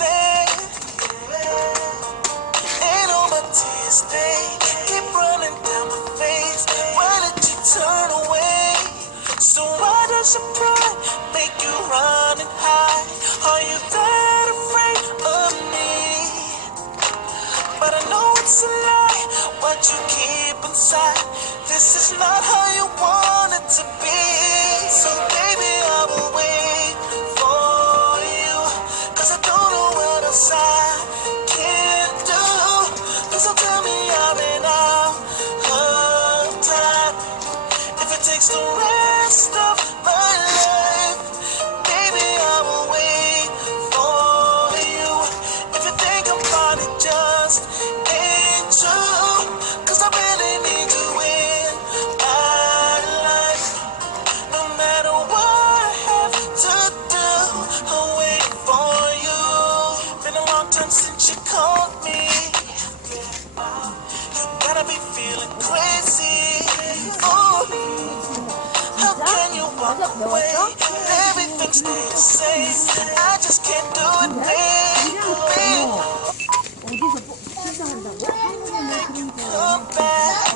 understand. And all my tears, they keep running down my face. Why did you turn away? So why does your pride make you run and hide? Are you that afraid of me? But I know it's a lie, what you keep inside. This is not how you want it to be. So baby, I will wait for you, 'cause I don't know what else I can do. Please don't tell me I ran out of time. If it takes the rest of my life, baby, I will wait for you. If you think I'm fine, it just ain't true, 'cause I really need you in my life. No matter what I have to do, I'll wait for you. Been a long time since you called me. You gotta be feeling crazy. Oh, how can you walk away? Everything stays the same. I just can't do it, baby. Come back.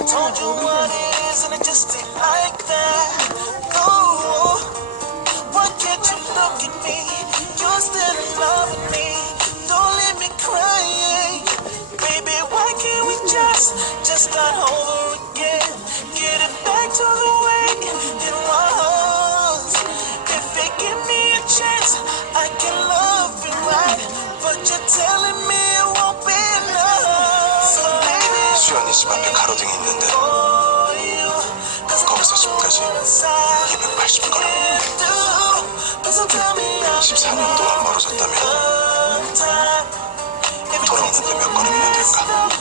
I told you what it is, and it just ain't like that. No, why can't you look at me? You're still in love with me. Don't leave me crying, baby. Why can't we just start over again? Get it back to the way it was. If they give me a chance, I can love you right. But you're telling me it won't be enough. So baby, 수연이 집 앞에 가로등이 있는데 for you, 'cause I 거기서 집까지 know what inside 280걸음. can't do. Please don't tell me I'm 14년 동안 멀어졌다면 time. If it takes 돌아오는데 몇 the 걸음이나 rest 될까? of